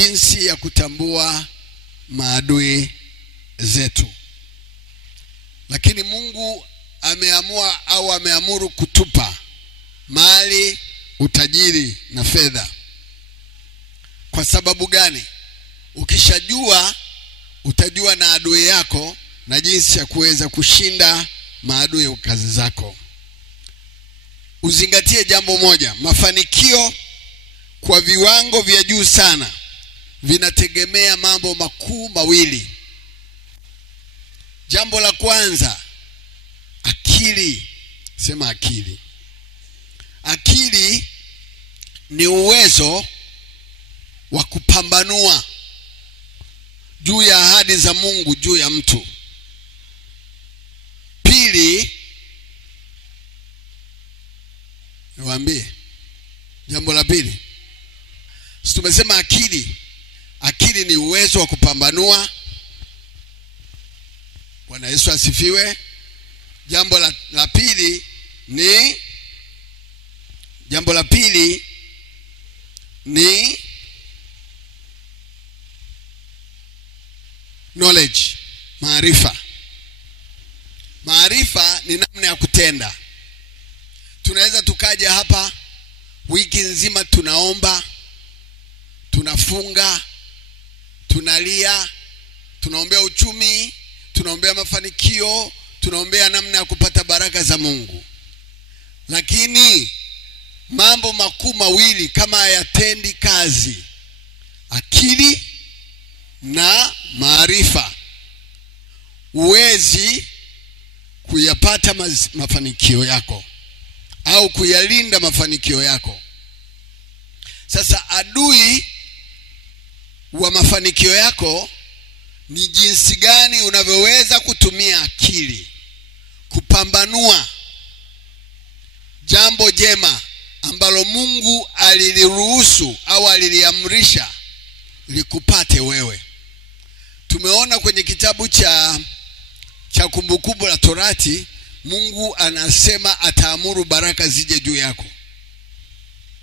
jinsi ya kutambua maadui zetu. Lakini Mungu ameamua au ameamuru kutupa mali, utajiri na fedha. Kwa sababu gani? Ukishajua, utajua na adui yako na jinsi ya kuweza kushinda maadui wa kazi zako. Uzingatie jambo moja: mafanikio kwa viwango vya juu sana vinategemea mambo makuu mawili. Jambo la kwanza, akili. Sema akili. Akili ni uwezo wa kupambanua juu ya ahadi za Mungu juu ya mtu. Pili, niwaambie jambo la pili. Tumesema akili. Akili ni uwezo wa kupambanua. Bwana Yesu asifiwe. Jambo la pili ni knowledge, maarifa. Maarifa ni namna ya kutenda. Tunaweza tukaja hapa wiki nzima tunaomba, tunafunga, tunalia, tunaombea uchumi, tunaombea mafanikio, tunaombea namna ya kupata baraka za Mungu. Lakini mambo makuu mawili kama hayatendi kazi, akili na maarifa, huwezi kuyapata mafanikio yako au kuyalinda mafanikio yako. Sasa adui wa mafanikio yako ni jinsi gani unavyoweza kutumia akili kupambanua jambo jema ambalo Mungu aliliruhusu au aliliamrisha likupate wewe. Tumeona kwenye kitabu cha Kumbukumbu la Torati, Mungu anasema ataamuru baraka zije juu yako,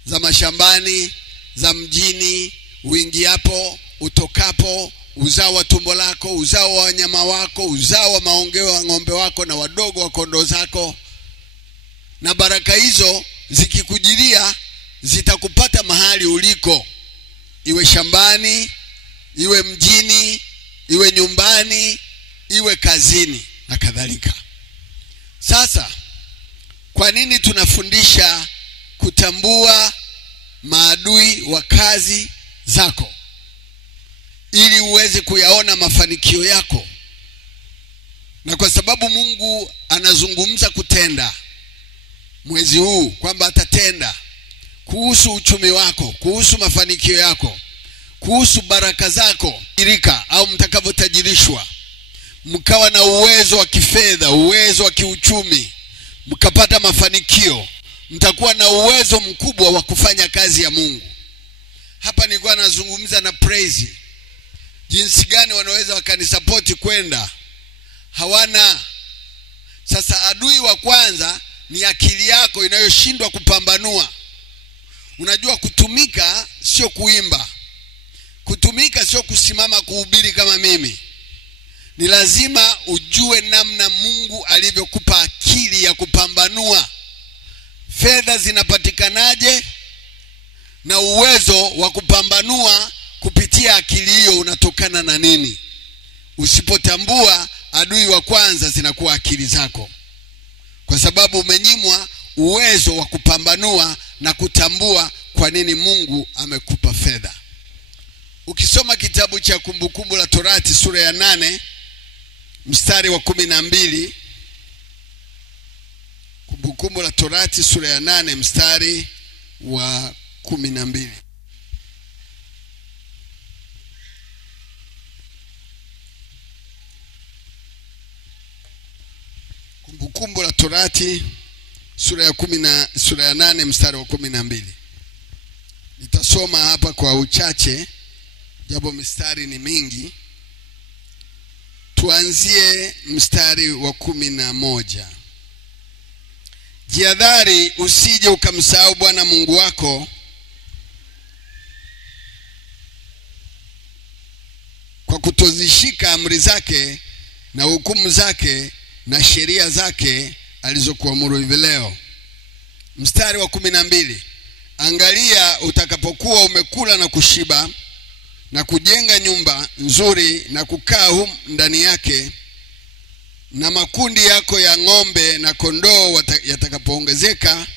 za mashambani, za mjini, uingiapo, utokapo, uzao wa tumbo lako, uzao wa wanyama wako, uzao wa maongeo wa ng'ombe wako na wadogo wa kondoo zako. Na baraka hizo zikikujilia zitakupata mahali uliko, iwe shambani, iwe mjini, iwe nyumbani, iwe kazini na kadhalika. Sasa kwa nini tunafundisha kutambua maadui wa kazi zako? Ili uweze kuyaona mafanikio yako. Na kwa sababu Mungu anazungumza kutenda mwezi huu kwamba atatenda kuhusu uchumi wako, kuhusu mafanikio yako, kuhusu baraka zako, irika au mtakavyotajirishwa, mkawa na uwezo wa kifedha, uwezo wa kiuchumi, mkapata mafanikio, mtakuwa na uwezo mkubwa wa kufanya kazi ya Mungu. Hapa nilikuwa nazungumza na Praise jinsi gani wanaweza wakanisapoti kwenda, hawana. Sasa adui wa kwanza ni akili yako inayoshindwa kupambanua. Unajua kutumika sio kuimba, kutumika sio kusimama kuhubiri kama mimi. Ni lazima ujue namna Mungu alivyokupa akili ya kupambanua fedha zinapatikanaje, na uwezo wa kupambanua kupitia akili hiyo unatokana na nini. Usipotambua, adui wa kwanza zinakuwa akili zako, kwa sababu umenyimwa uwezo wa kupambanua na kutambua kwa nini Mungu amekupa fedha. Ukisoma kitabu cha Kumbukumbu la Torati sura ya 8 mstari wa 12, Kumbukumbu la Torati sura ya 8 mstari wa 12. Kumbukumbu la Torati sura ya 8 mstari wa 12. Nitasoma hapa kwa uchache, japo mistari ni mingi. Tuanzie mstari wa 11. Jihadhari usije ukamsahau Bwana Mungu wako kutozishika amri zake na hukumu zake na sheria zake alizokuamuru hivi leo. Mstari wa 12, angalia utakapokuwa umekula na kushiba na kujenga nyumba nzuri na kukaa humo ndani yake, na makundi yako ya ng'ombe na kondoo yatakapoongezeka,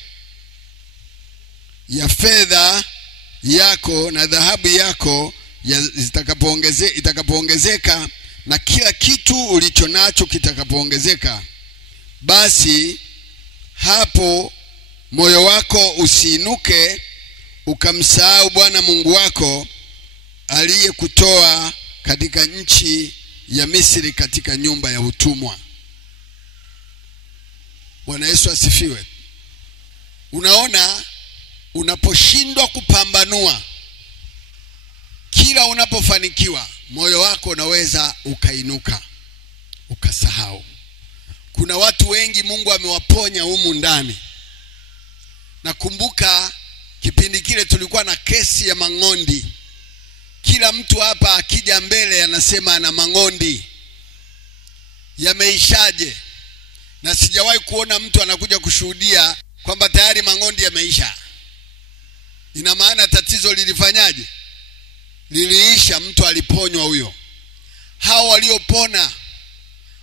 ya fedha yako na dhahabu yako itakapoongezeka, na kila kitu ulicho nacho kitakapoongezeka, basi hapo moyo wako usiinuke ukamsahau Bwana Mungu wako aliyekutoa katika nchi ya Misri, katika nyumba ya utumwa. Bwana Yesu asifiwe. Unaona, unaposhindwa kupambanua, kila unapofanikiwa, moyo wako unaweza ukainuka ukasahau. Kuna watu wengi Mungu amewaponya humu ndani. Nakumbuka kipindi kile tulikuwa na kesi ya mang'ondi. Kila mtu hapa akija mbele anasema ana mang'ondi. Yameishaje? Na sijawahi kuona mtu anakuja kushuhudia kwamba tayari mang'ondi yameisha. Ina maana tatizo lilifanyaje? Liliisha, mtu aliponywa huyo. Hao waliopona,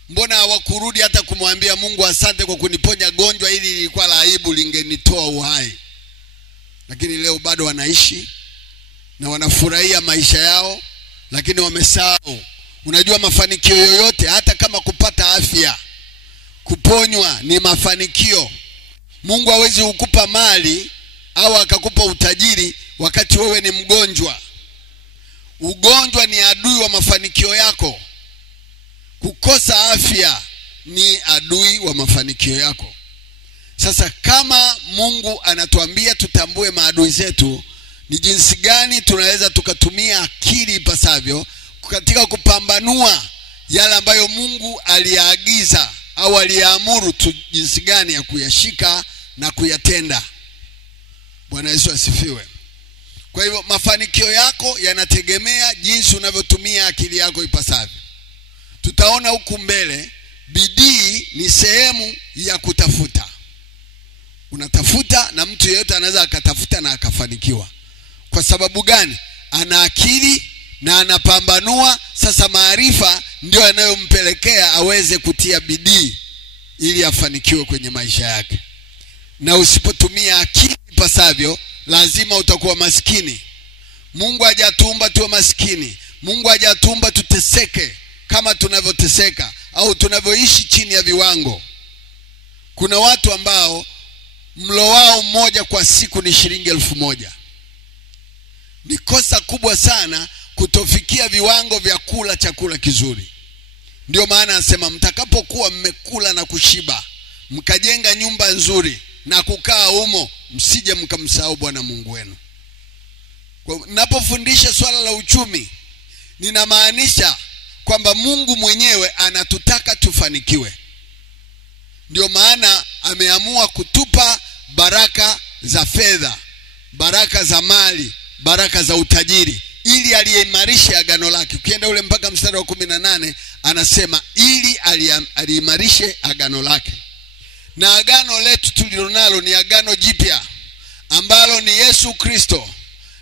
mbona hawakurudi hata kumwambia Mungu, asante kwa kuniponya gonjwa hili, lilikuwa la aibu, lingenitoa uhai? Lakini leo bado wanaishi na wanafurahia maisha yao, lakini wamesahau. Unajua, mafanikio yoyote, hata kama kupata afya, kuponywa, ni mafanikio. Mungu hawezi kukupa mali au akakupa utajiri wakati wewe ni mgonjwa. Ugonjwa ni adui wa mafanikio yako. Kukosa afya ni adui wa mafanikio yako. Sasa kama Mungu anatuambia tutambue maadui zetu, ni jinsi gani tunaweza tukatumia akili ipasavyo katika kupambanua yale ambayo Mungu aliyaagiza au aliyaamuru, jinsi gani ya kuyashika na kuyatenda. Bwana Yesu asifiwe. Kwa hivyo mafanikio yako yanategemea jinsi unavyotumia akili yako ipasavyo. Tutaona huku mbele, bidii ni sehemu ya kutafuta. Unatafuta, na mtu yeyote anaweza akatafuta na akafanikiwa. Kwa sababu gani? Ana akili na anapambanua. Sasa maarifa ndio yanayompelekea aweze kutia bidii ili afanikiwe kwenye maisha yake. Na usipotumia akili ipasavyo, lazima utakuwa maskini. Mungu hajatumba tuwe maskini. Mungu hajatumba tuteseke kama tunavyoteseka au tunavyoishi chini ya viwango. Kuna watu ambao mlo wao mmoja kwa siku ni shilingi 1,000. Ni kosa kubwa sana kutofikia viwango vya kula chakula kizuri. Ndio maana anasema mtakapokuwa mmekula na kushiba, mkajenga nyumba nzuri na kukaa humo, msije mkamsahau Bwana Mungu wenu. Kwa ninapofundisha swala la uchumi, ninamaanisha kwamba Mungu mwenyewe anatutaka tufanikiwe. Ndio maana ameamua kutupa baraka za fedha, baraka za mali, baraka za utajiri, ili aliyeimarisha agano lake. Ukienda ule mpaka mstari wa 18 anasema ili aliimarishe agano lake. Na agano letu tulilonalo ni agano jipya ambalo ni Yesu Kristo.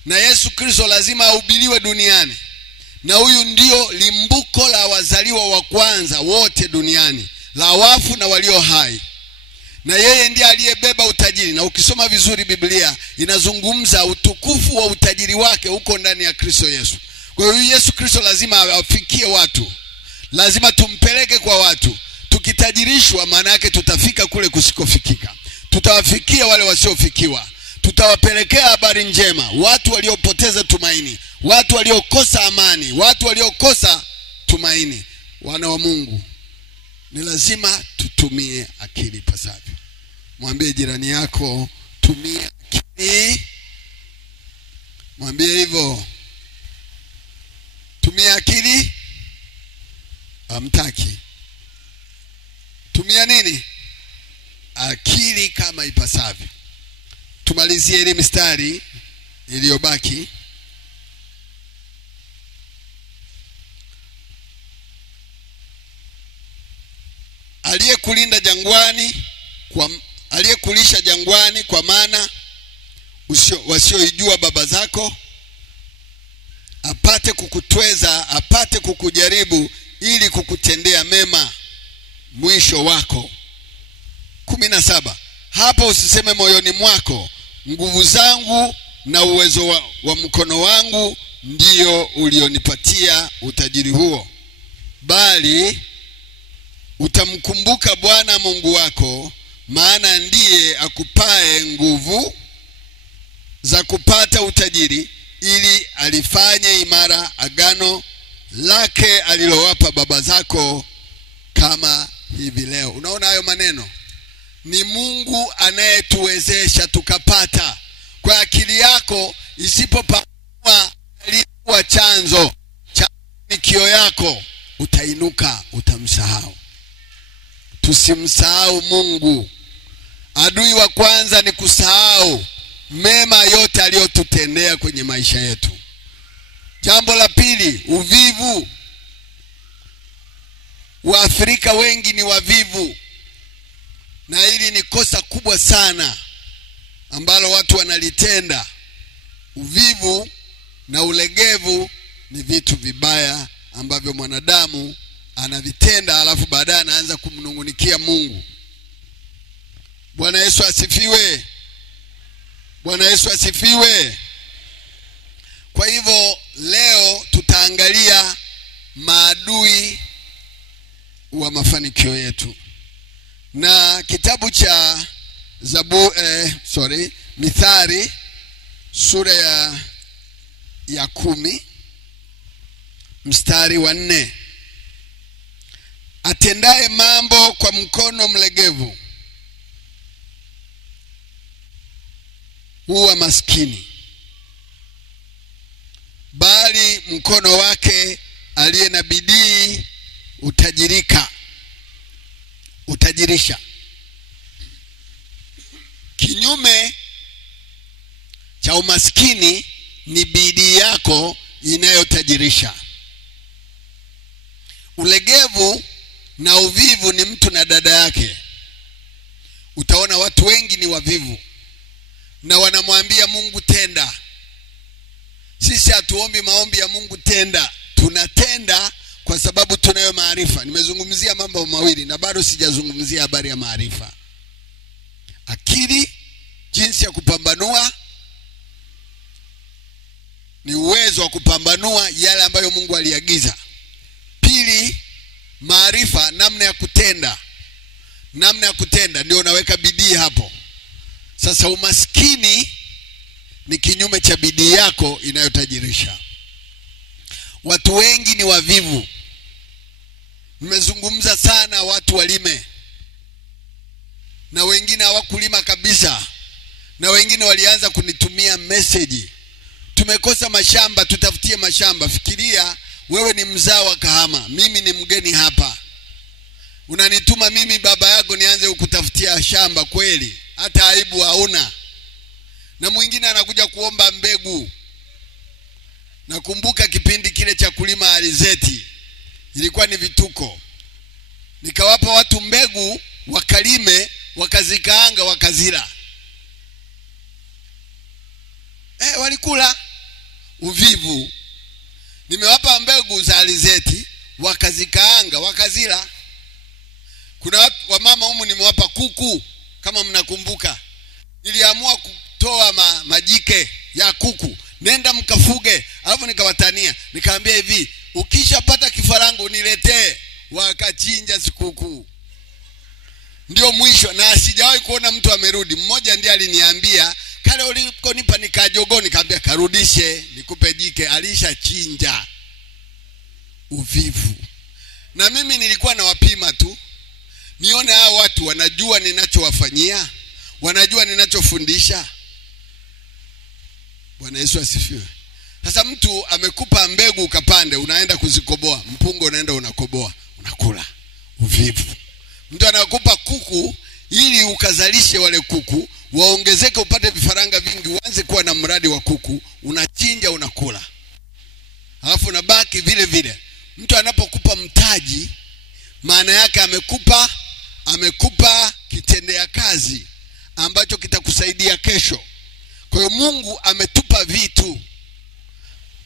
Na Yesu Kristo lazima ahubiriwe duniani. Na huyu ndio limbuko la wazaliwa wa kwanza wote duniani, la wafu na walio hai. Na yeye ndiye aliyebeba utajiri. Na ukisoma vizuri Biblia inazungumza utukufu wa utajiri wake uko ndani ya Kristo Yesu. Kwa hiyo Yesu Kristo lazima afikie watu. Lazima tumpeleke kwa watu. Tukitajirishwa, maana yake tutafika kule kusikofikika. Tutawafikia wale wasiofikiwa. Tutawapelekea habari njema watu waliopoteza tumaini, watu waliokosa amani, watu waliokosa tumaini. Wana wa Mungu, ni lazima tutumie akili pasavyo. Mwambie jirani yako, tumia akili. Mwambie hivyo. Tumia akili. Amtaki. Tumia nini? Akili kama ipasavyo. Tumalizie ile mistari iliyobaki. aliyekulinda jangwani, aliyekulisha jangwani kwa maana wasioijua baba zako, apate kukutweza, apate kukujaribu, ili kukutendea mema mwisho wako. 17. Hapo usiseme moyoni mwako, nguvu zangu na uwezo wa mkono wangu ndio ulionipatia utajiri huo, bali utamkumbuka Bwana Mungu wako, maana ndiye akupae nguvu za kupata utajiri, ili alifanye imara agano lake alilowapa baba zako kama hivi leo. Unaona hayo maneno? Ni Mungu anayetuwezesha tukapata. Kwa akili yako isipopamua alikuwa chanzo cha mikio yako, utainuka, utamsahau. Tusimsahau Mungu. Adui wa kwanza ni kusahau mema yote aliyotutendea kwenye maisha yetu. Jambo la pili, uvivu. Waafrika wengi ni wavivu, na hili ni kosa kubwa sana ambalo watu wanalitenda. Uvivu na ulegevu ni vitu vibaya ambavyo mwanadamu anavitenda, alafu baadaye anaanza kumnungunikia Mungu. Bwana Yesu asifiwe. Bwana Yesu asifiwe. Kwa hivyo leo tutaangalia maadui wa mafanikio yetu. Na kitabu cha Mithali sura ya 10 mstari wa 4. Atendaye mambo kwa mkono mlegevu huwa maskini, bali mkono wake aliye na bidii utajirisha. Kinyume cha umaskini ni bidii yako inayotajirisha. Ulegevu na uvivu ni mtu na dada yake. Utaona watu wengi ni wavivu na wanamwambia Mungu tenda. Sisi hatuombi maombi ya Mungu tenda, tunatenda kwa sababu tunayo maarifa. Nimezungumzia mambo mawili na bado sijazungumzia habari ya maarifa. Akili, jinsi ya kupambanua, ni uwezo wa kupambanua yale ambayo Mungu aliagiza. Pili, maarifa, namna ya kutenda. Namna ya kutenda ndio unaweka bidii hapo. Sasa umaskini ni kinyume cha bidii yako inayotajirisha. Watu wengi ni wavivu. Nimezungumza sana watu walime, na wengine hawakulima kabisa, na wengine walianza kunitumia message, tumekosa mashamba, tutafutie mashamba. Fikiria wewe ni mzao wa Kahama, mimi ni mgeni hapa, unanituma mimi baba yako nianze kukutafutia shamba? Kweli hata aibu hauna. Na mwingine anakuja kuomba mbegu. Nakumbuka kipindi kile cha kulima alizeti, ilikuwa ni vituko. Nikawapa watu mbegu wakalime, wakazikaanga, wakazila. Walikula. Uvivu. Nimewapa mbegu za alizeti, wakazikaanga, wakazila. Kuna wamama humu nimewapa kuku, kama mnakumbuka. Niliamua kutoa majike ya kuku, nenda mkafuge. Alafu nikawatania, nikaambia hivi, ukishapata kifarango niletee. Wakachinja sikukuu. Ndio mwisho, na sijawahi kuona mtu amerudi. Mmoja ndiye aliniambia, kale ulikonipa nikajogo, nikaambia karudishe nikupe jike, alishachinja. Uvivu. Na mimi nilikuwa na wapima tu, nione hao watu wanajua ninachowafanyia, wanajua ninachofundisha. Bwana Yesu asifiwe. Sasa mtu amekupa mbegu ukapande, unaenda kuzikoboa, mpungo unaenda unakoboa, unakula. Uvivu. Mtu anakupa kuku ili ukazalishe wale kuku, waongezeke, upate vifaranga vingi, uanze kuwa na mradi wa kuku, unachinja, unakula. Alafu unabaki vile vile. Mtu anapokupa mtaji, maana yake amekupa amekupa kitendea kazi ambacho kitakusaidia kesho. Kwa hiyo Mungu ametupa vitu.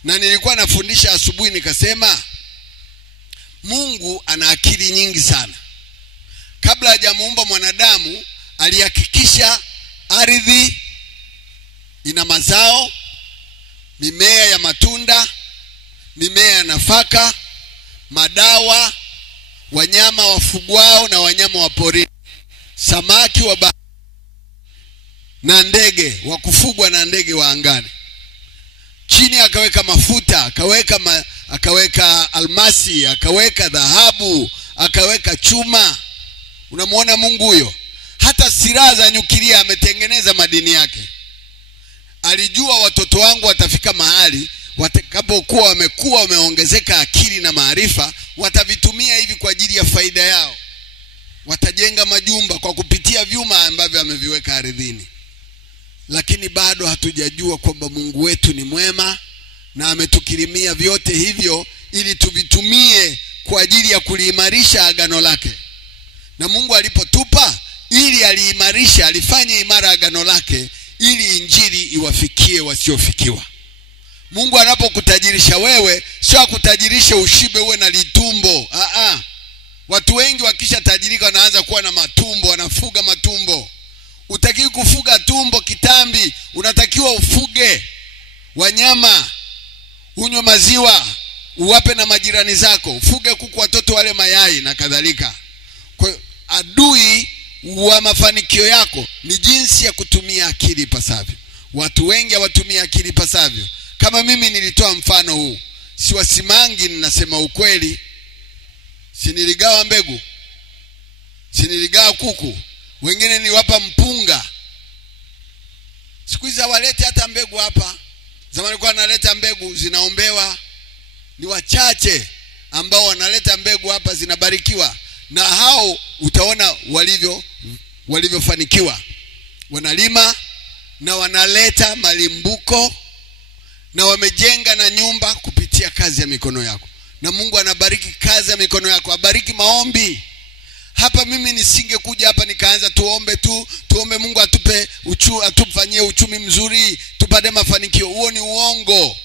Na nilikuwa nafundisha asubuhi nikasema Mungu ana akili nyingi sana. Kabla hajamuumba mwanadamu alihakikisha ardhi ina mazao, mimea ya matunda, mimea ya nafaka, madawa, wanyama wafugwao na wanyama wa porini, samaki wa bahari na ndege wa kufugwa na ndege wa angani. Chini akaweka mafuta, akaweka almasi, akaweka dhahabu, akaweka chuma. Unamuona Mungu huyo? Hata silaha za nyuklia ametengeneza madini yake. Alijua watoto wangu watafika mahali watakapokuwa wameongezeka akili na maarifa, watavitumia hivi kwa ajili ya faida yao. Watajenga majumba kwa kupitia vyuma ambavyo ameviweka ardhini. Lakini bado hatujajua kwamba Mungu wetu ni mwema na ametukirimia vyote hivyo ili tuvitumie kwa ajili ya kuliimarisha agano lake. Na Mungu alipotupa ili aliimarisha, alifanya imara agano lake ili injili iwafikie wasiofikiwa. Mungu anapokutajirisha wewe, sio akutajirisha ushibe uwe na litumbo. Watu wengi wakisha tajirika wanaanza kuwa na matumbo, wanafuga matumbo. Utakiwi kufuga tumbo kitambi, unatakiwa ufuge wanyama, unywe maziwa, uwape na majirani zako, ufuge kuku watoto wale mayai na kadhalika. Kwa adui wa mafanikio yako ni jinsi ya kutumia akili ipasavyo. Watu wengi hawatumii akili ipasavyo. Kama mimi nilitoa mfano huu, siwasimangi, ninasema ukweli. Siniligawa mbegu, siniligawa kuku, wengine niwapa mpunga. Siku hizi walete hata mbegu hapa. Zamani kwa analeta mbegu zinaombewa. Ni wachache ambao wanaleta mbegu hapa zinabarikiwa. Na hao utaona walivyofanikiwa. Wanalima na wanaleta malimbuko na wamejenga na nyumba kupitia kazi ya mikono yako. Na Mungu anabariki kazi ya mikono yako, abariki maombi. Hapa mimi nisingekuja hapa nikaanza tuombe Mungu atufanyie uchumi mzuri, tupate mafanikio. Huo ni uongo.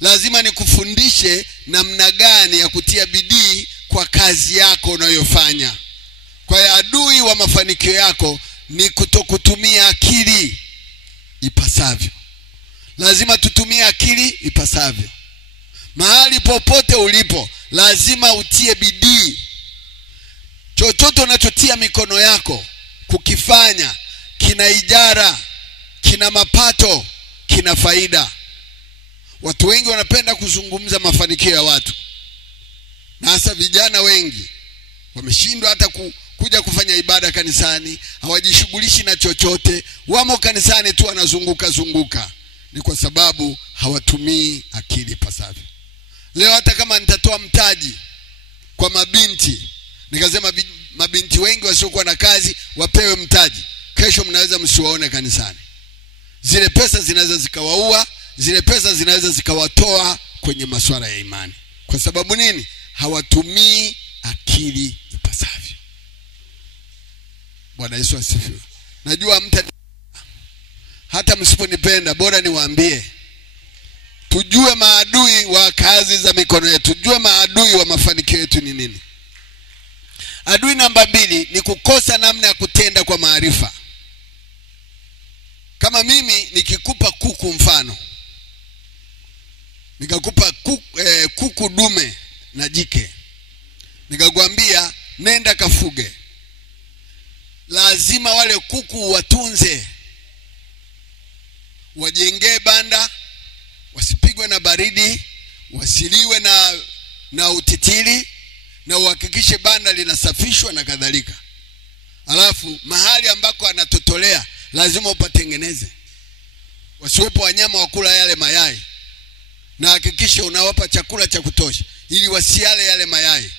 Lazima nikufundishe namna gani ya kutia bidii kwa kazi yako unayofanya. Kwa hiyo adui wa mafanikio yako ni kutokutumia akili ipasavyo. Lazima tutumie akili ipasavyo. Mahali popote ulipo lazima utie bidii. Chochote unachotia mikono yako kukifanya kina ijara, kina mapato, kina faida. Watu wengi wanapenda kuzungumza mafanikio ya watu. Na hasa vijana wengi wameshindwa hata kuja kufanya ibada kanisani, hawajishughulishi na chochote, wamo kanisani tu wanazunguka. Ni kwa sababu hawatumii akili pasavyo. Leo hata kama nitatoa mtaji kwa mabinti, nikasema mabinti wengi wasiokuwa na kazi wapewe mtaji, kesho mnaweza msiwaone kanisani. Zile pesa zinaweza zikawaua, zile pesa zinaweza zikawatoa kwenye masuala ya imani. Kwa sababu nini? Hawatumii akili ipasavyo. Bwana Yesu asifiwe. Najua hata msiponipenda bora niwaambie. Tujue maadui wa kazi za mikono yetu, tujue maadui wa mafanikio yetu ni nini. Adui namba 2 ni kukosa namna ya kutenda kwa maarifa. Kama mimi nikikupa kuku mfano, nikakupa kuku dume na jike, nikakwambia nenda kafuge, lazima wale kuku watunze, wajengee banda, wasipigwe na baridi, wasiliwe na utitiri, na uhakikishe banda linasafishwa na kadhalika. Alafu mahali ambako anatotolea lazima upatengeneze, wasiwepo wanyama wakula yale mayai, na hakikisha unawapa chakula cha kutosha ili wasiale yale mayai.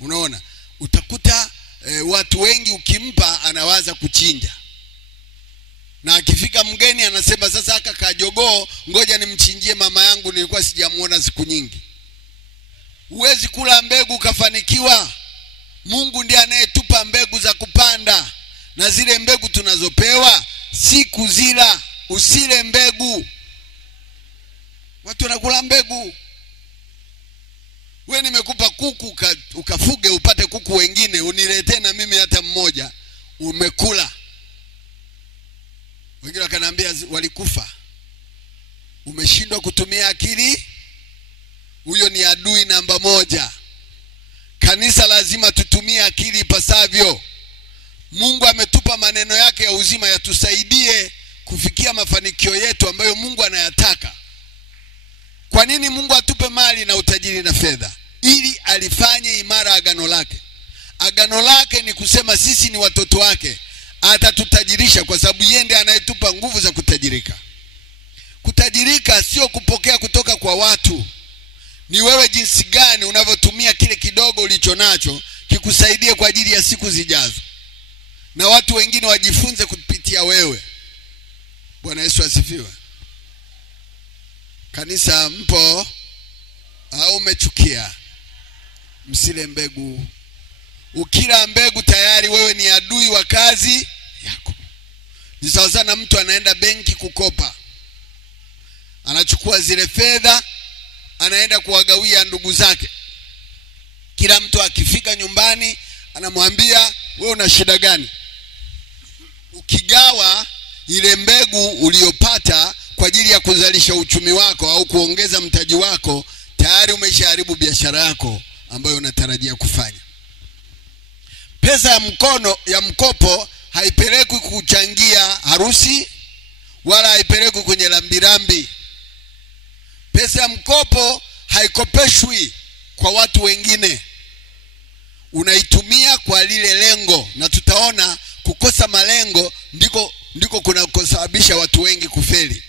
Unaona, utakuta watu wengi ukimpa anawaza kuchinja, na akifika mgeni anasema sasa aka kajogoo ngoja nimchinjie mama yangu, nilikuwa sijamuona siku nyingi. Huwezi kula mbegu kafanikiwa. Mungu ndiye anayetupa mbegu za kupanda, na zile mbegu tunazopewa si kuzila. Usile mbegu. Watu wanakula mbegu. Wewe nimekupa kuku ukafuge upate kuku wengine, uniletee na mimi hata mmoja, umekula. Wengine wakaniambia walikufa. Umeshindwa kutumia akili. Huyo ni adui namba moja. Kanisa lazima tutumie akili ipasavyo. Mungu ametupa maneno yake ya uzima yatusaidie kufikia mafanikio yetu ambayo Mungu anayataka. Kwa nini Mungu atupe mali na utajiri na fedha? Ili alifanye imara agano lake. Agano lake ni kusema sisi ni watoto wake. Atatutajirisha kwa sababu yeye ndiye anayetupa nguvu za kutajirika. Kutajirika sio kupokea kutoka kwa watu. Ni wewe jinsi gani unavyotumia kile kidogo ulicho nacho kikusaidie kwa ajili ya siku zijazo. Na watu wengine wajifunze kupitia wewe. Bwana Yesu asifiwe. Kanisa mpo au umechukia? Msile mbegu. Ukila mbegu tayari wewe ni adui wa kazi yako. Ni sawa sana mtu anaenda benki kukopa. Anachukua zile fedha, anaenda kuwagawia ndugu zake. Kila mtu akifika nyumbani anamwambia wewe una shida gani? Ukigawa ile mbegu uliyopata kwa ajili ya kuzalisha uchumi wako au kuongeza mtaji wako, tayari umeshaharibu biashara yako ambayo unatarajia kufanya. Pesa ya mkopo haipelekwi kuchangia harusi wala haipelekwi kwenye lambirambi. Pesa ya mkopo haikopeshwi kwa watu wengine. Unaitumia kwa lile lengo, na tutaona kukosa malengo ndiko kunakosababisha watu wengi kufeli.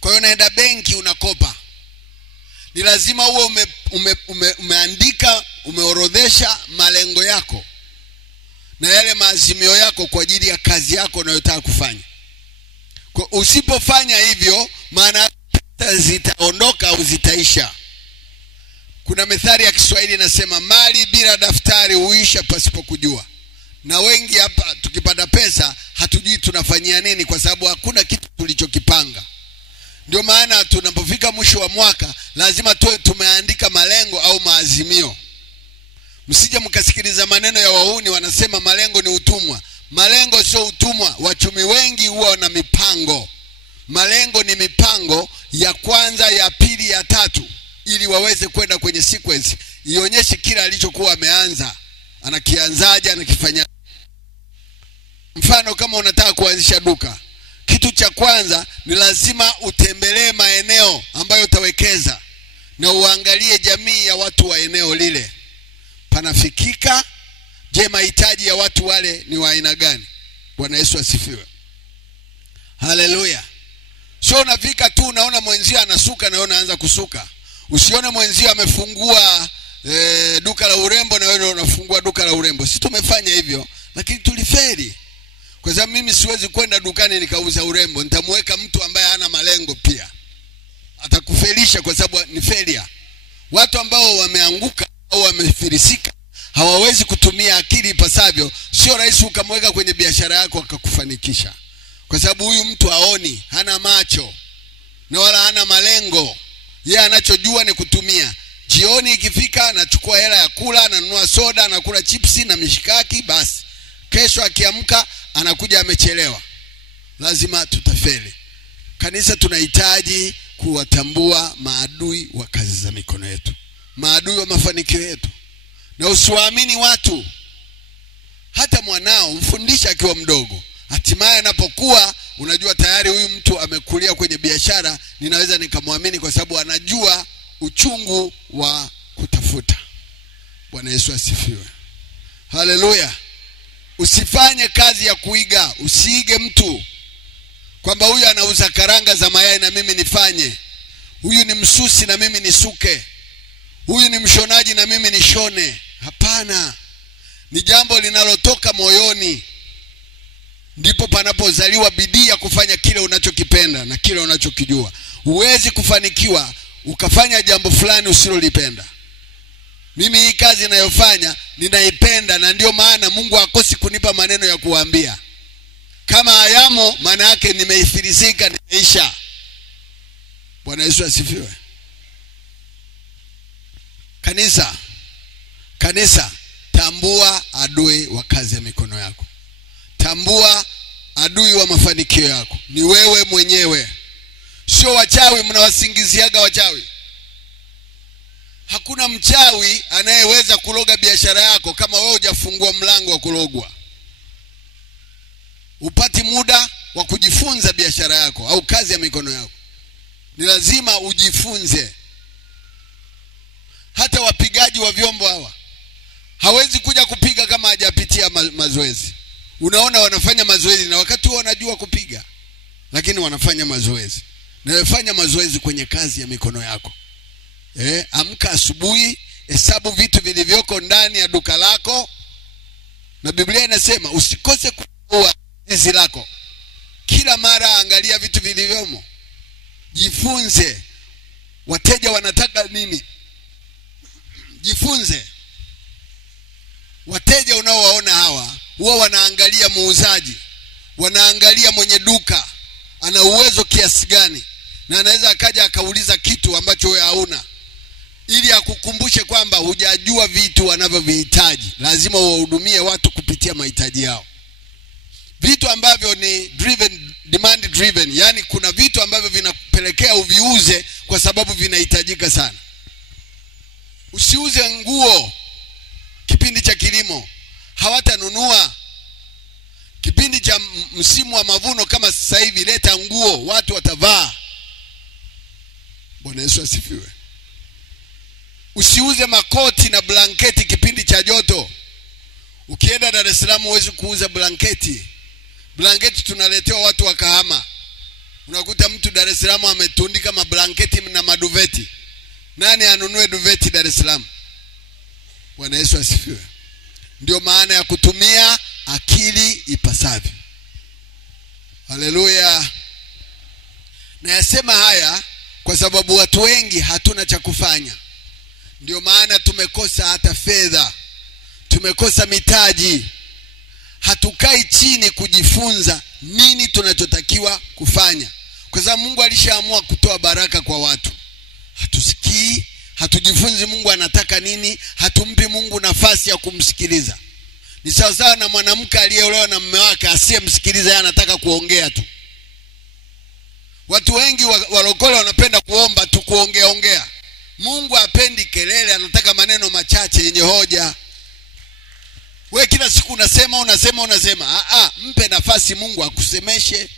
Kwa hiyo unaenda benki unakopa. Ni lazima uwe umeandika, umeorodhesha malengo yako na yale maazimio yako kwa ajili ya kazi yako unayotaka kufanya. Kwa usipofanya hivyo, maana zitaondoka au zitaisha. Kuna methali ya Kiswahili inasema mali bila daftari huisha pasipo kujua. Na wengi hapa tukipata pesa hatujui tunafanyia nini kwa sababu hakuna kitu tulichokipanga. Ndio maana tunapofika mwisho wa mwaka lazima tumeandika malengo au maazimio. Msije mkasikiliza maneno ya wahuni wanasema malengo ni utumwa. Malengo sio utumwa. Wachumi wengi huwa na mipango. Malengo ni mipango ya kwanza, ya pili, ya tatu, ili waweze kwenda kwenye sequence ionyeshe kila alichokuwa ameanza anakianzaje, anakifanya. Mfano, kama unataka kuanzisha duka, kitu cha kwanza ni lazima utembelee maeneo ambayo utawekeza na uangalie jamii ya watu wa eneo lile. Panafikika? Je, mahitaji ya watu wale ni wa aina gani? Bwana Yesu asifiwe. Haleluya. Sio unafika tu unaona mwenzio anasuka na wewe unaanza kusuka. Usione mwenzio amefungua duka la urembo na wewe unafungua duka la urembo. Sisi tumefanya hivyo lakini tulifeli. Kwa sababu mimi siwezi kwenda dukani nikauza urembo. Nitamweka mtu ambaye hana malengo pia. Atakufelisha kwa sababu ni failure. Watu ambao wameanguka au wamefilisika hawawezi kutumia akili ipasavyo. Sio rahisi ukamweka kwenye biashara yako akakufanikisha. Kwa sababu huyu mtu haoni, hana macho na wala hana malengo. Yeye anachojua ni kutumia. Jioni ikifika anachukua hela ya kula, ananunua soda, anakula chipsi na mishikaki, basi. Kesho akiamka anakuja amechelewa. Lazima tutafeli. Kanisa tunahitaji kuwatambua maadui wa kazi za mikono yetu, maadui wa mafanikio yetu. Na usiwaamini watu. Hata mwanao mfundisha akiwa mdogo. Hatimaye anapokuwa unajua tayari huyu mtu amekulia kwenye biashara, ninaweza nikamwamini kwa sababu anajua uchungu wa kutafuta. Bwana Yesu asifiwe. Haleluya. Usifanye kazi ya kuiga. Usiige mtu kwamba huyu anauza karanga za mayai na mimi nifanye. Huyu ni msusi na mimi nisuke. Huyu ni mshonaji na mimi nishone. Hapana. Ni jambo linalotoka moyoni. Ndipo panapozaliwa bidii ya kufanya kile unachokipenda na kile unachokijua. Huwezi kufanikiwa ukafanya jambo fulani usilolipenda. Mimi hii kazi ninayofanya ninaipenda, na ndio maana Mungu hakosi kunipa maneno ya kuambia. Kama hayamo, maana yake nimeifilisika, nimeisha. Bwana Yesu asifiwe. Kanisa, tambua adui wa kazi ya mikono yako. Tambua adui wa mafanikio yako ni wewe mwenyewe. Sio wachawi, mnawasingiziaga wachawi. Hakuna mchawi anayeweza kuloga biashara yako kama wewe hujafungua mlango wa kulogwa. Upati muda wa kujifunza biashara yako au kazi ya mikono yako. Ni lazima ujifunze. Hata wapigaji wa vyombo hawa hawezi kuja kupiga kama hajapitia mazoezi. Unaona wanafanya mazoezi na wakati wao wanajua kupiga, lakini wanafanya mazoezi. Na wafanya mazoezi kwenye kazi ya mikono yako. Amka asubuhi, hesabu vitu vilivyoko ndani ya duka lako. Na Biblia inasema usikose kufungua zizi lako. Kila mara angalia vitu vilivyomo. Jifunze. Wateja wanataka nini? Jifunze. Wateja unaowaona hawa huwa wanaangalia muuzaji, wanaangalia mwenye duka ana uwezo kiasi gani, na anaweza akaja akauliza kitu ambacho wewe hauna, ili akukumbushe kwamba hujajua vitu wanavyovihitaji. Lazima uwahudumie watu kupitia mahitaji yao. Vitu ambavyo ni demand driven, yani kuna vitu ambavyo vinapelekea uviuze kwa sababu vinahitajika sana. Usiuze nguo kipindi cha kilimo, hawatanunua. Kipindi cha msimu wa mavuno kama sasa hivi, leta nguo, watu watavaa. Bwana Yesu asifiwe. Usiuze makoti na blanketi kipindi cha joto. Ukienda Dar es Salaam huwezi kuuza blanketi. Blanketi tunaletewa watu wa Kahama. Unakuta mtu Dar es Salaam ametundika mablanketi na maduveti. Nani anunue duveti Dar es Salaam? Bwana Yesu asifiwe. Ndio maana ya kutumia akili ipasavyo. Haleluya. Na yasema haya kwa sababu watu wengi hatuna cha kufanya. Ndio maana tumekosa hata fedha, tumekosa mitaji. Hatukai chini kujifunza nini tunachotakiwa kufanya, kwa sababu Mungu alishaamua kutoa baraka kwa watu. Hatusikii, hatujifunzi Mungu anataka nini, hatumpi Mungu nafasi ya kumsikiliza. Ni sawa sawa na mwanamke aliyeolewa na mume wake asiyemsikiliza, yeye anataka kuongea tu. Watu wengi walokole wanapenda kuomba tu, kuongea. Mungu hapendi kelele, anataka maneno machache yenye hoja. Wewe kila siku unasema. Mpe nafasi Mungu akusemeshe.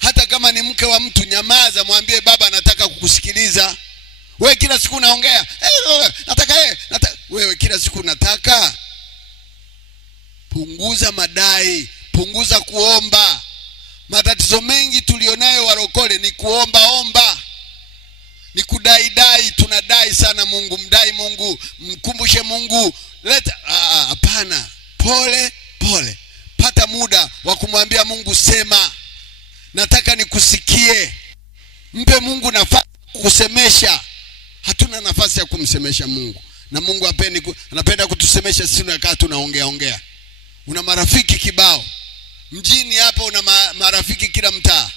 Hata kama ni mke wa mtu, nyamaza, mwambie baba anataka kukusikiliza. Wewe kila siku unaongea, wewe kila siku unataka. Punguza madai, punguza kuomba. Matatizo mengi tulionayo walokole ni kuomba. Ni kudai, tunadai sana Mungu, mdai Mungu, mkumbushe Mungu. Hapana, pole. Pata muda wa kumwambia Mungu, sema, nataka nikusikie. Mpe Mungu nafasi kukusemesha. Hatuna nafasi ya kumsemesha Mungu. Na Mungu anapenda kutusemesha sisi tunakaa tunaongea. Una marafiki kibao. Mjini hapa una marafiki kila mtaa.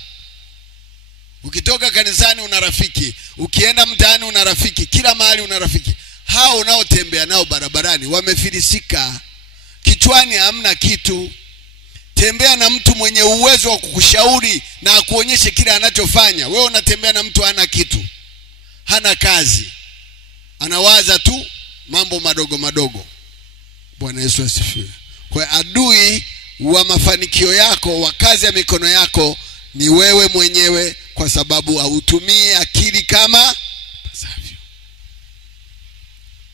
Ukitoka kanisani una rafiki, ukienda mtaani una rafiki, kila mahali una rafiki. Hao unaotembea nao barabarani wamefilisika. Kichwani hamna kitu. Tembea na mtu mwenye uwezo wa kukushauri na akuonyeshe kile anachofanya. Wewe unatembea na mtu hana kitu, hana kazi, anawaza tu mambo madogo. Bwana Yesu asifiwe. Kwa adui wa mafanikio yako, wa kazi ya mikono yako ni wewe mwenyewe, kwa sababu hautumii akili kama pasavyo.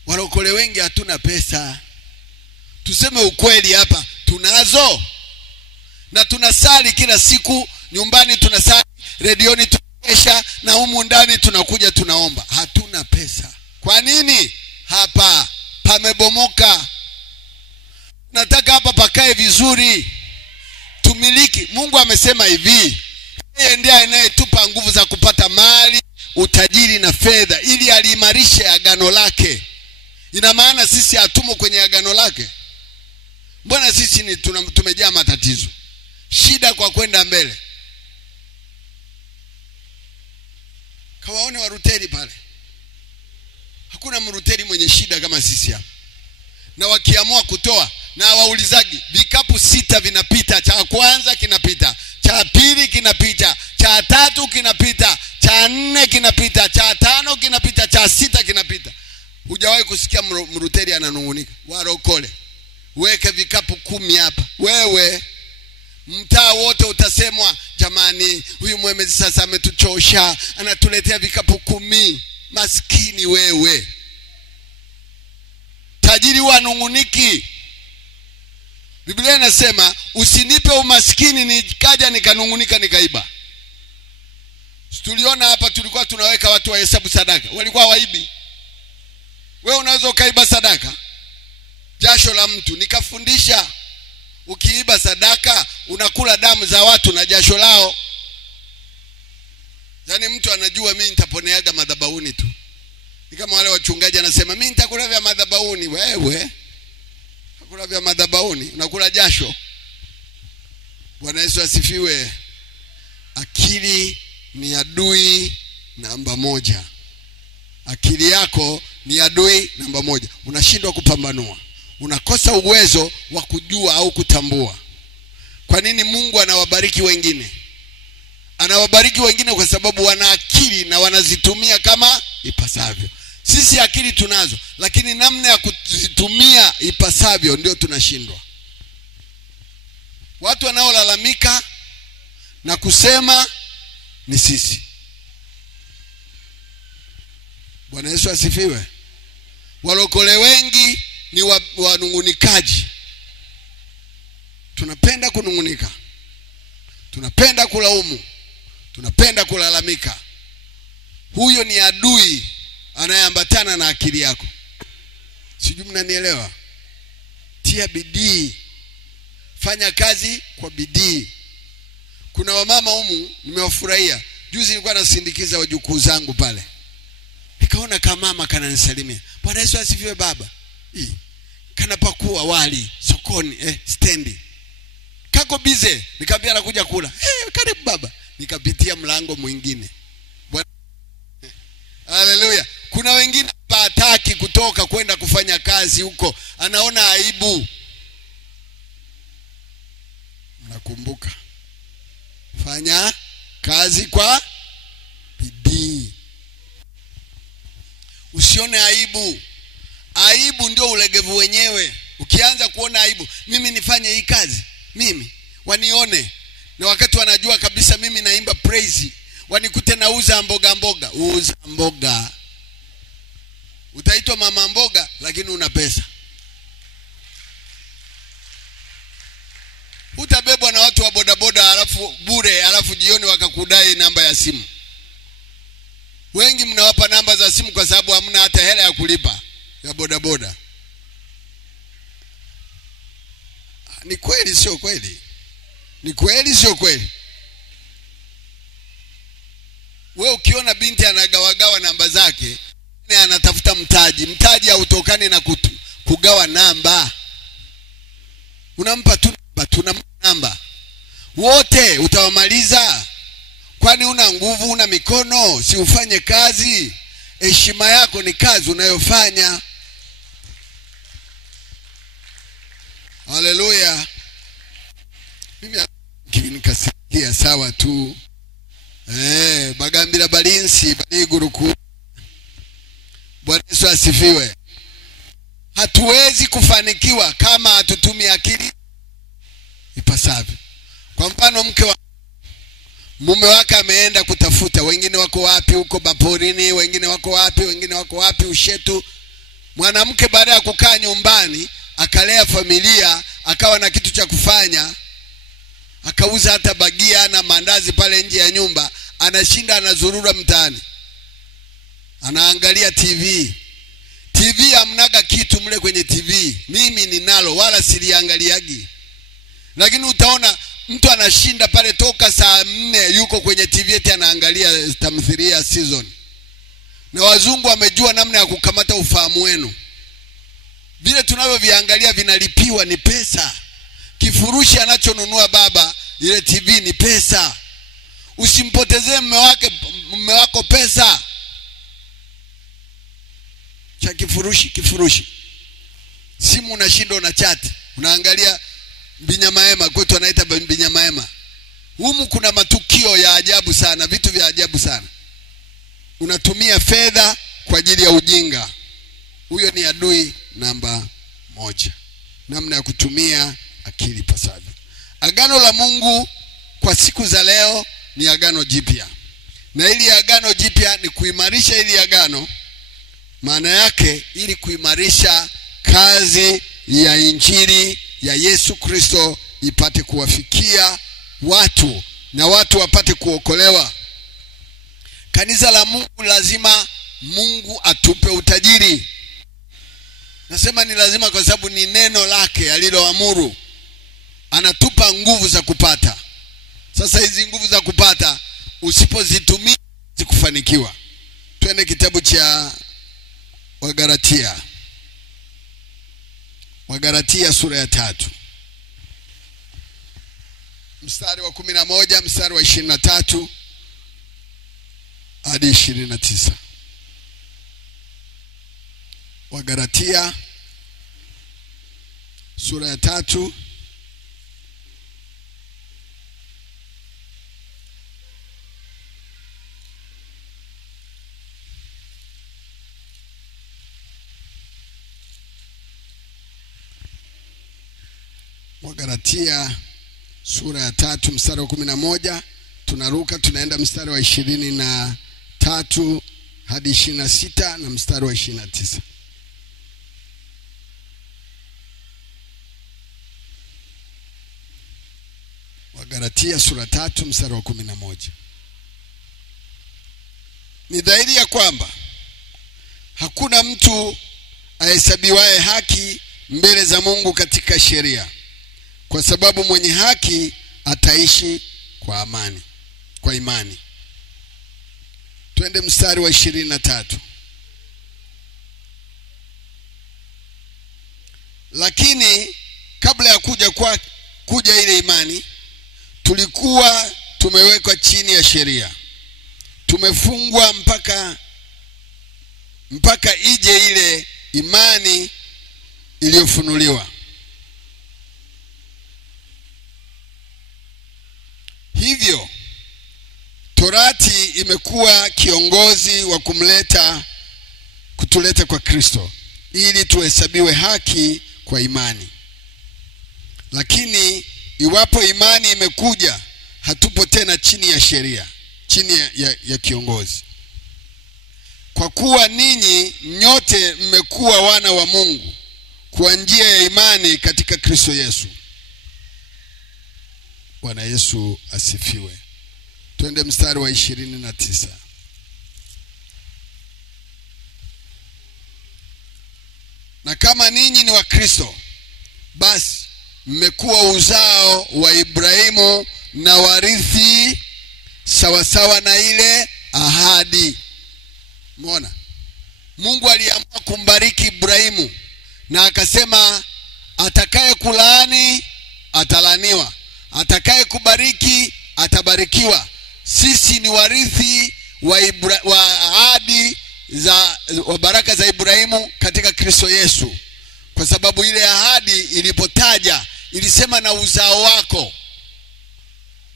Walokole wengi hatuna pesa. Tuseme ukweli hapa, tunazo. Na tunasali kila siku, nyumbani tunasali, redioni tunakesha, na humu ndani tunakuja tunaomba. Hatuna pesa. Kwa nini? Hapa pamebomoka. Nataka hapa pakae vizuri, tumiliki. Mungu amesema hivi, yeye ndiye anayetupa nguvu za kupata mali, utajiri na fedha, ili aliimarishe agano lake, Ina maana sisi hatumo kwenye agano lake? Mbona sisi tumejaa matatizo, shida kwa kwenda mbele? Kawaone Waruteri pale. Hakuna Mruteri mwenye shida kama sisi hapa. Na wakiamua kutoa na waulizagi, vikapu 6 vinapita, cha kwanza kinapita, cha pili kinapita, cha tatu kinapita, cha 4 kinapita, cha 5 kinapita, cha 6 kinapita. Hujawahi kusikia Mruteri ananungunika? Warokole, weke vikapu 10 hapa. Wewe mtaa wote utasemwa, jamani, huyu Mwemezi sasa ametuchosha, anatuletea vikapu 10. Maskini wewe. Tajiri wanunguniki. Biblia inasema usinipe umaskini nikaja nikanungunika nikaiba. Tuliona hapa, tulikuwa tunaweka watu wa hesabu sadaka, walikuwa waibi. Wewe unaweza ukaiba sadaka, jasho la mtu. Nikafundisha, ukiiba sadaka unakula damu za watu na jasho lao. Yaani mtu anajua mimi nitaponeaga madhabahuni tu. Ni kama wale wachungaji anasema mimi nitakula vya madhabahuni. Wewe unakula vya madhabahuni, unakula jasho. Bwana Yesu asifiwe. Akili ni adui namba 1. Akili yako ni adui namba 1. Unashindwa kupambanua. Unakosa uwezo wa kujua au kutambua. Kwa nini Mungu anawabariki wengine? Anawabariki wengine kwa sababu wana akili na wanazitumia kama ipasavyo. Sisi akili tunazo, lakini namna ya kuzitumia ipasavyo ndio tunashindwa. Watu wanaolalamika na kusema ni sisi. Bwana Yesu asifiwe. Walokole wengi ni wanungunikaji. Tunapenda kunungunika, tunapenda kulaumu, tunapenda kulalamika. Huyo ni adui anayeambatana na akili yako. Sijui mnanielewa? Tia bidii, fanya kazi kwa bidii. Kuna wamama humu nimewafurahia. Juzi nilikuwa nasindikiza wajukuu zangu pale, nikaona kama mama kananisalimia, Bwana Yesu asifiwe baba. Kana pakua wali sokoni, stendi. Kako bize, nikamwambia nakuja kula. Karibu baba. Nikapitia mlango mwingine. Haleluya. Kuna wengine hataki kutoka kwenda kufanya kazi huko, anaona aibu. Nakumbuka, fanya kazi kwa bidii, usione aibu. Aibu ndio ulegevu wenyewe. Ukianza kuona aibu, mimi nifanye hii kazi, mimi wanione, na wakati wanajua kabisa mimi naimba praise, wanikute nauza mboga. Uza mboga, utaitwa mama mboga lakini una pesa. Utabebwa na watu wa bodaboda alafu bure, alafu jioni wakakudai namba ya simu. Wengi mnawapa namba za simu kwa sababu hamna hata hela ya kulipa ya bodaboda. Ni kweli sio kweli? Ni kweli sio kweli? Wewe ukiona binti anagawagawa namba zake, ni anatafuta mtaji. Mtaji hautokani na kugawa namba. Unampa tu namba. Wote utawamaliza. Kwani una nguvu, una mikono? Si ufanye kazi. Heshima yako ni kazi unayofanya. Haleluya. Mimi nikasikia sawa tu. Bagambira balinsi baliguruku. Bwana Yesu asifiwe. Hatuwezi kufanikiwa kama hatutumia akili ipasavyo. Kwa mfano, mume wake ameenda kutafuta, wengine wako wapi huko baporini, wengine wako wapi Ushetu. Mwanamke baada ya kukaa nyumbani akalea familia, akawa na kitu cha kufanya, akauza hata bagia na mandazi pale nje ya nyumba, anashinda anazurura mtaani, anaangalia TV. Hamnaga kitu mle kwenye TV. Mimi ninalo, wala siliangaliagi. Lakini utaona mtu anashinda pale toka saa 4 yuko kwenye TV eti anaangalia tamthilia season. Na wazungu wamejua namna ya kukamata ufahamu wenu. vile tunavyoviangalia vinalipiwa ni pesa. Kifurushi anachonunua baba ile TV ni pesa. Usimpotezee mume wako pesa. Cha kifurushi. Simu unashinda na chat. Unaangalia binyamaema, kwetu anaita binyamaema. Humu kuna matukio ya ajabu sana, vitu vya ajabu sana. Unatumia fedha kwa ajili ya ujinga. Huyo ni adui namba 1. Namna ya kutumia akili pasavyo. Agano la Mungu kwa siku za leo ni agano jipya. Na ili agano jipya ni kuimarisha ili agano. Maana yake ili kuimarisha kazi ya injili ya Yesu Kristo ipate kuwafikia watu na watu wapate kuokolewa. Kanisa la Mungu lazima Mungu atupe utajiri. Nasema ni lazima kwa sababu ni neno lake aliloamuru. Anatupa nguvu za kupata. Sasa hizi nguvu za kupata usipozitumia zikufanikiwa. Twende kitabu cha Wagalatia sura ya 3. Mstari wa 11, mstari wa 23 hadi 29. Wagalatia sura ya 3 Wagalatia sura ya 3 mstari wa 11, tunaruka tunaenda mstari wa 23 hadi 26 na mstari wa 29. Wagalatia sura 3 mstari wa 11. Ni dhahiri ya kwamba hakuna mtu ahesabiwaye haki mbele za Mungu katika sheria, kwa sababu mwenye haki ataishi kwa imani. Twende mstari wa 23. Lakini kabla ya kuja ile imani, tulikuwa tumewekwa chini ya sheria. Tumefungwa mpaka ije ile imani iliyofunuliwa. Hivyo Torati imekuwa kiongozi wa kutuleta kwa Kristo ili tuhesabiwe haki kwa imani. Lakini iwapo imani imekuja, hatupo tena chini ya sheria, chini ya kiongozi. Kwa kuwa ninyi nyote mmekuwa wana wa Mungu kwa njia ya imani katika Kristo Yesu. Bwana Yesu asifiwe. Twende mstari wa 29. Na kama ninyi ni wa Kristo, basi mmekuwa uzao wa Ibrahimu na warithi sawasawa na ile ahadi. Umeona? Mungu aliamua kumbariki Ibrahimu na akasema atakaye kulaani atalaniwa, atakaye kubariki atabarikiwa. Sisi ni warithi wa ahadi wa baraka za Ibrahimu katika Kristo Yesu. Kwa sababu ile ahadi ilipotaja ilisema na uzao wako,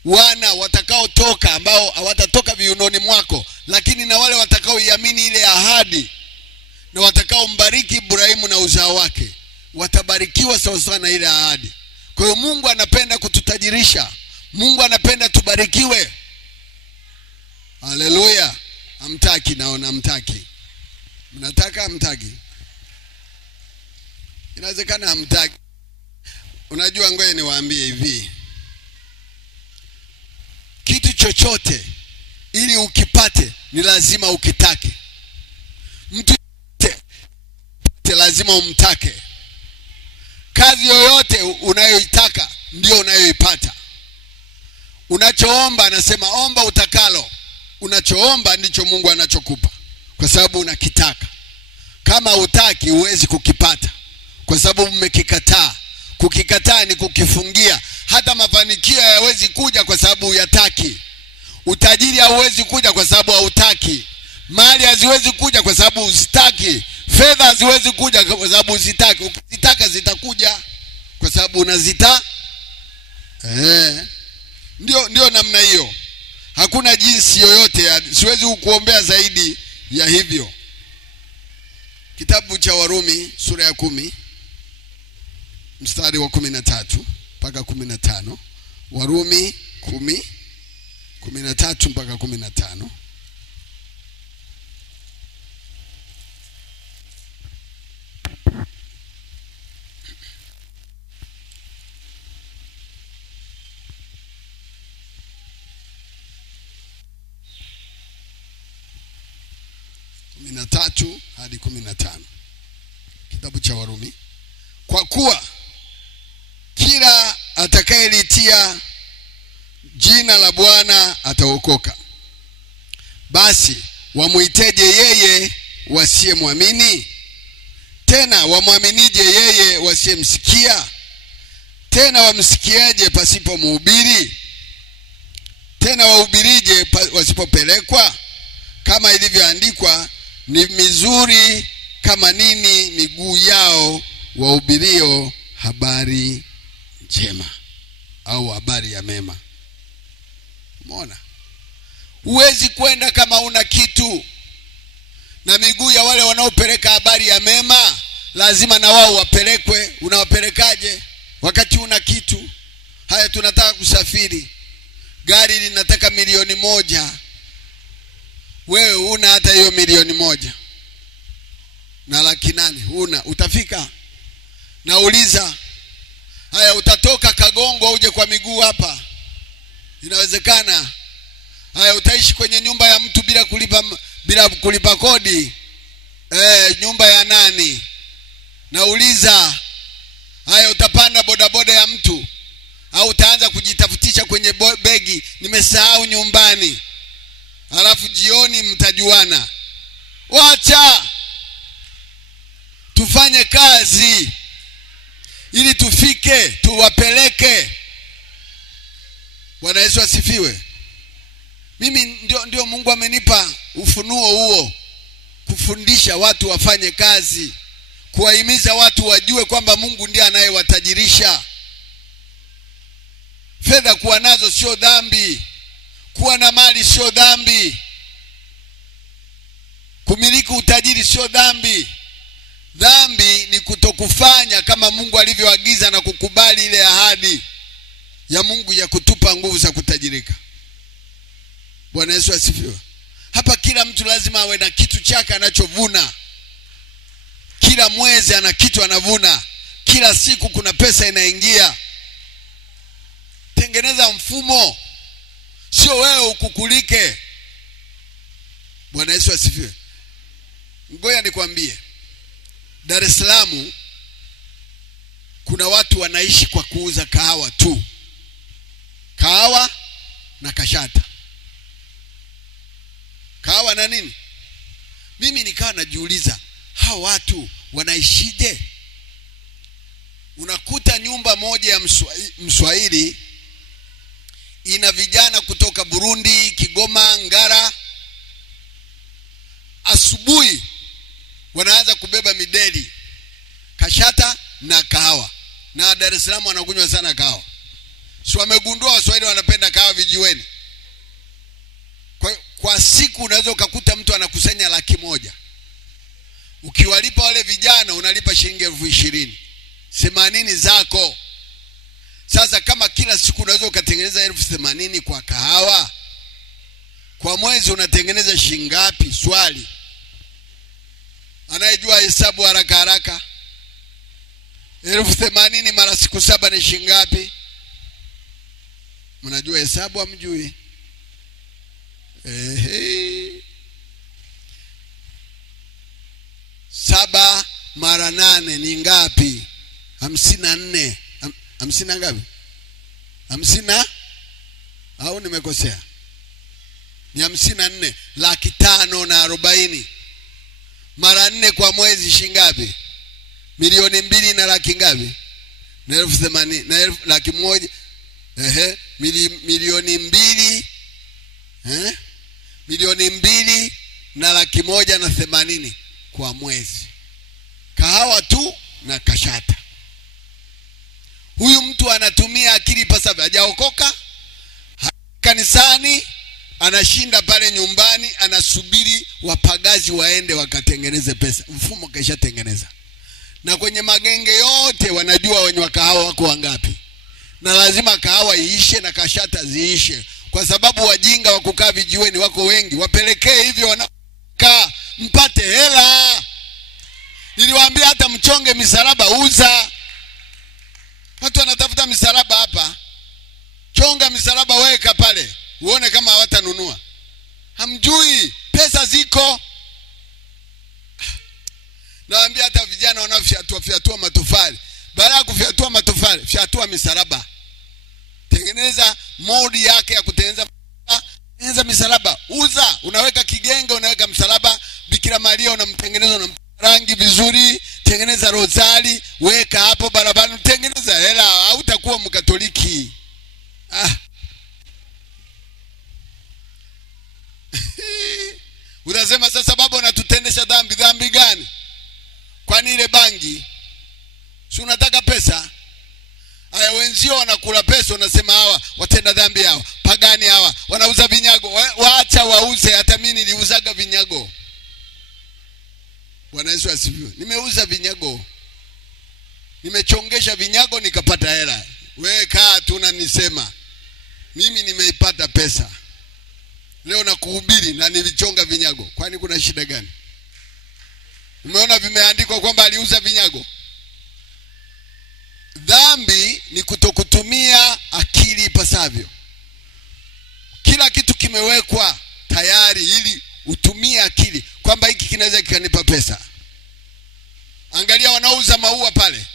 wana watakaotoka ambao hawatatoka viunoni mwako, lakini na wale watakaoiamini ile ahadi na watakaombariki Ibrahimu na uzao wake watabarikiwa sawa sawa na ile ahadi. Kwa hiyo Mungu anapenda kututajirisha. Mungu anapenda tubarikiwe. Haleluya. Hamtaki? Naona hamtaki. Mnataka? Hamtaki? Inawezekana hamtaki. Unajua, ngoja niwaambie hivi. Kitu chochote ili ukipate ni lazima ukitake. Mtu lazima umtake. Kazi yoyote unayoitaka ndio unayoipata. Unachoomba, anasema omba utakalo. Unachoomba ndicho Mungu anachokupa, kwa sababu unakitaka. Kama hutaki huwezi kukipata. kwa sababu mmekikataa. Kukikataa ni kukifungia. Hata mafanikio hayawezi kuja kwa sababu huyataki. Utajiri hauwezi kuja kwa sababu hautaki. Mali haziwezi kuja kwa sababu usitaki. Fedha haziwezi kuja kwa sababu usitaki. Ukitaka zitakuja kwa sababu unazita. Ndio namna hiyo. Hakuna jinsi yoyote, siwezi kukuombea zaidi ya hivyo. Kitabu cha Warumi sura ya 10 mstari wa 13 mpaka 15. Warumi 10:13 mpaka 15. hadi 15. Kitabu cha Warumi. Kwa kuwa kila atakayelitia jina la Bwana ataokoka. Basi wamuiteje yeye wasiyemwamini? Tena wamwaminije yeye wasiyemsikia? Tena wamsikiaje pasipo mhubiri? Tena wahubirije wasipopelekwa? Kama ilivyoandikwa, ni mizuri kama nini miguu yao wahubirio habari njema, au habari ya mema. Umeona? Huwezi kwenda kama una kitu. Na miguu ya wale wanaopeleka habari ya mema lazima na wao wapelekwe. Unawapelekaje wakati una kitu? Haya, tunataka kusafiri, gari linataka 1,000,000. Wewe una hata hiyo 1,000,000 na 800,000 una, utafika? Nauliza, haya, utatoka Kagongo uje kwa miguu hapa? Inawezekana? Haya, utaishi kwenye nyumba ya mtu bila kulipa kodi? Nyumba ya nani? Nauliza, haya, utapanda bodaboda ya mtu au utaanza kujitafutisha kwenye begi, nimesahau nyumbani, alafu jioni mtajuana? Wacha tufanye kazi ili tufike, tuwapeleke. Bwana Yesu asifiwe. Mimi ndio Mungu amenipa ufunuo huo, kufundisha watu wafanye kazi, kuwahimiza watu wajue kwamba Mungu ndiye anayewatajirisha. Fedha kuwa nazo sio dhambi, kuwa na mali sio dhambi, kumiliki utajiri sio dhambi. Dhambi ni kutokufanya kama Mungu alivyoagiza na kukubali ile ahadi ya Mungu ya kutupa nguvu za kutajirika. Bwana Yesu asifiwe. Hapa kila mtu lazima awe na kitu chake anachovuna. Kila mwezi ana kitu anavuna. Kila siku kuna pesa inaingia. Tengeneza mfumo, sio wewe ukukulike. Bwana Yesu asifiwe. Ngoja nikwambie, Dar es Salaam kuna watu wanaishi kwa kuuza kahawa tu. Kahawa na kashata. Kahawa na nini? Mimi nikawa najiuliza, hao watu wanaishije? Unakuta nyumba moja ya Mswahili ina vijana kutoka Burundi, Kigoma, Ngara. Asubuhi wanaanza kubeba mideli, kashata na kahawa. Na Dar es Salaam wanakunywa sana kahawa. Si wamegundua Waswahili wanapenda kahawa vijiweni? Kwa siku unaweza ukakuta mtu anakusanya 100,000. Ukiwalipa wale vijana unalipa shilingi 20,000. 80 zako. Sasa kama kila siku unaweza ukatengeneza 80,000 kwa kahawa, kwa mwezi unatengeneza shilingi ngapi? Swali. Anayejua hesabu haraka haraka, 80,000 mara siku 7 ni shilingi ngapi? Mnajua hesabu hamjui? 7 mara 8 ni ngapi? 54. 50 ngapi? 50 au nimekosea? Ni 54. 540,000 mara 4 kwa mwezi shilingi ngapi? milioni 2 na laki ngapi? Na 80,000 na 1,100,000. Milioni 2 milioni 2 na 180,000 kwa mwezi. Kahawa tu na kashata. Huyu mtu anatumia akili pasavyo, hajaokoka, kanisani, anashinda pale nyumbani, anasubiri wapagazi waende wakatengeneze pesa. Mfumo kesha tengeneza. Na kwenye magenge yote wanajua wenye wakahawa wako wangapi. Na lazima kahawa iishe na kashata ziishe. Kwa sababu wajinga wa kukaa vijiweni wako wengi. Wapelekee hivyo wanakaa mpate hela. Niliwaambia hata mchonge misalaba uza. Watu wanatafuta misalaba hapa. Chonga misalaba weka pale. Uone kama hawatanunua. Hamjui pesa ziko. Naambia hata vijana wanafyatua matofali. Baada ya kufyatua matofali, fyatua misalaba. Tengeneza modi yake ya kutengeneza misalaba. Uza, unaweka kigenge, unaweka msalaba. Bikira Maria unamtengeneza na rangi vizuri. Tengeneza rozari, weka hapo barabara, tengeneza hela, hautakuwa Mkatoliki. Unasema sasa baba unatutendesha dhambi. Dhambi gani? Kwani ile bangi? Si unataka pesa? Haya, wenzio wanakula pesa, unasema hawa watenda dhambi hawa, pagani hawa, wanauza vinyago. Waacha wauze, hata mimi niliuzaga vinyago. Bwana Yesu asifiwe. Nimeuza vinyago. Nimechongesha vinyago nikapata hela. Wewe kaa tu unanisema. Mimi nimeipata pesa. Leo nakuhubiri na nilichonga vinyago. Kwani kuna shida gani? Umeona vimeandikwa kwamba aliuza vinyago. Dhambi ni kutokutumia akili ipasavyo. Kila kitu kimewekwa tayari ili utumie akili kwamba hiki kinaweza kikanipa pesa. Angalia wanaouza maua pale.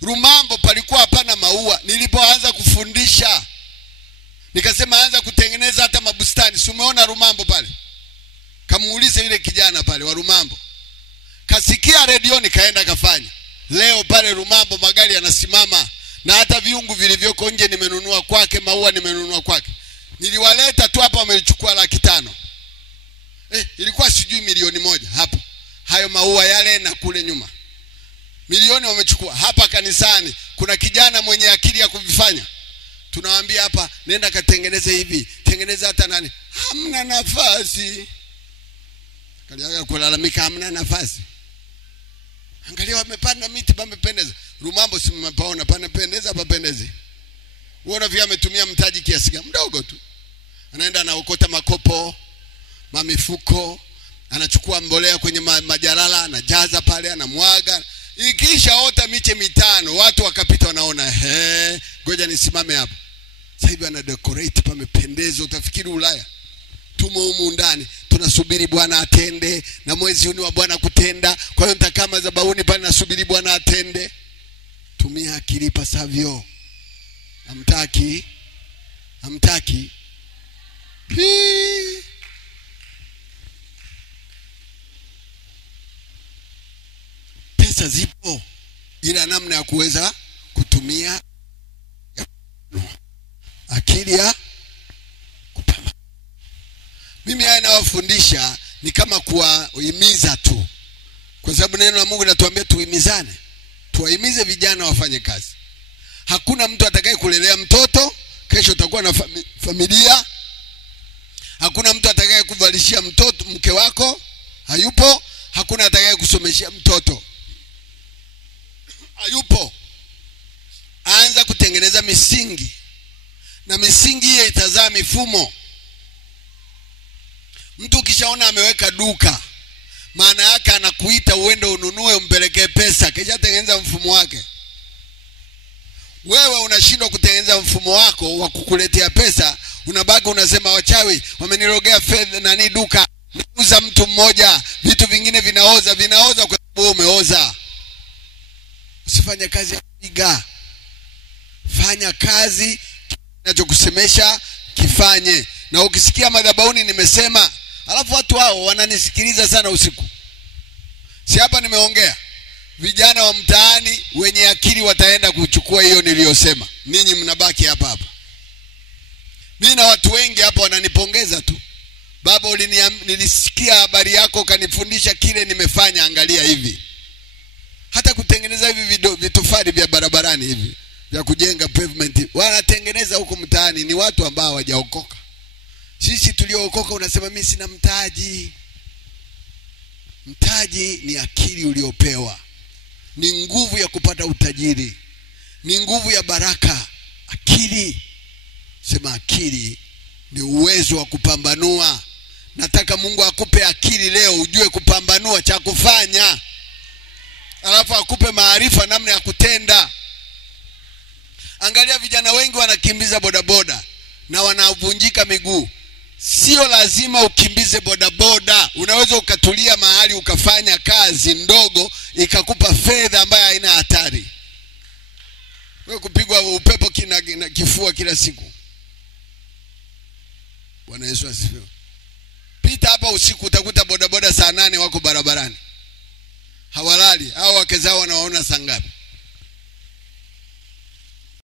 Rumambo palikuwa hapana maua. Nilipoanza kufundisha nikasema anza kutengeneza hata mabustani. Si umeona Rumambo pale? Kamuulize yule kijana pale wa Rumambo. Kasikia redioni kaenda kafanya. Leo pale Rumambo magari yanasimama na hata viungu vilivyoko nje nimenunua kwake, maua nimenunua kwake. Niliwaleta tu hapa wamechukua 500,000. Ilikuwa sijui milioni 1 hapo. Hayo maua yale na kule nyuma. Milioni wamechukua. Hapa kanisani kuna kijana mwenye akili ya kuvifanya. Tunawaambia hapa nenda katengeneze hivi, tengeneza hata nani. Hamna nafasi. Kaliaga kulalamika hamna nafasi. Angalia wamepanda miti pamependeza. Rumambo si mmepaona panapendeza papendeze. Uone vile ametumia mtaji kiasi gani mdogo tu. Anaenda anaokota makopo, mamifuko, anachukua mbolea kwenye majalala, anajaza pale, anamwaga. Ikisha ota miche 5, watu wakapita wanaona, ngoja nisimame hapo. Sasa hivi ana decorate pamependeza, utafikiri Ulaya. Tumo humu ndani, tunasubiri Bwana atende, na mwezi huu wa Bwana kutenda. Kwa hiyo nitakaa madhabahuni pale nasubiri Bwana atende. Tumia akili pasavyo. Hamtaki. Pesa zipo, ila namna ya kuweza kutumia akili ya kupamba. Mimi haya nawafundisha ni kama kuwahimiza tu. Kwa sababu neno la Mungu linatuambia tuhimizane. Tuwahimize vijana wafanye kazi. Hakuna mtu atakaye kulelea mtoto, kesho utakuwa na familia. Hakuna mtu atakaye kuvalishia mtoto mke wako, hayupo. Hakuna atakaye kusomeshia mtoto, hayupo. Anza kutengeneza misingi. Na misingi hiyo itazaa mifumo. Mtu ukishaona ameweka duka, maana yake anakuita uende ununue umpelekee pesa, kisha tengeneza mfumo wake. Wewe unashindwa kutengeneza mfumo wako wa kukuletea pesa, unabaki unasema wachawi wamenirogea fedha nani duka. Nauza mtu mmoja, vitu vingine vinaoza kwa sababu umeoza. Usifanye kazi ya kuiga. Fanya kazi kinachokusemesha kifanye. Na ukisikia madhabahuni nimesema, alafu watu hao wananisikiliza sana usiku. Si hapa nimeongea. Vijana wa mtaani wenye akili wataenda kuchukua hiyo niliyosema. Ninyi mnabaki hapa hapa. Mimi na watu wengi hapa wananipongeza tu. Baba, nilisikia habari yako kanifundisha kile nimefanya, angalia hivi. Hata kutengeneza hivi vitofali vya barabarani hivi, vya kujenga pavement, wanatengeneza huko mtaani ni watu ambao hawajaokoka. Sisi tuliookoka unasema mimi sina mtaji. Mtaji ni akili uliopewa. Ni nguvu ya kupata utajiri. Ni nguvu ya baraka. Akili. Sema akili ni uwezo wa kupambanua. Nataka Mungu akupe akili leo ujue kupambanua cha kufanya. Alafu akupe maarifa namna ya kutenda. Angalia vijana wengi wanakimbiza bodaboda na wanavunjika miguu. Sio lazima ukimbize bodaboda. Unaweza ukatulia mahali ukafanya kazi ndogo ikakupa fedha ambayo haina hatari. Wewe kupigwa upepo kifua kila siku. Bwana Yesu asifiwe. Pita hapa usiku utakuta bodaboda saa 8 wako barabarani. Hawalali, hao wake zao wanawaona saa ngapi?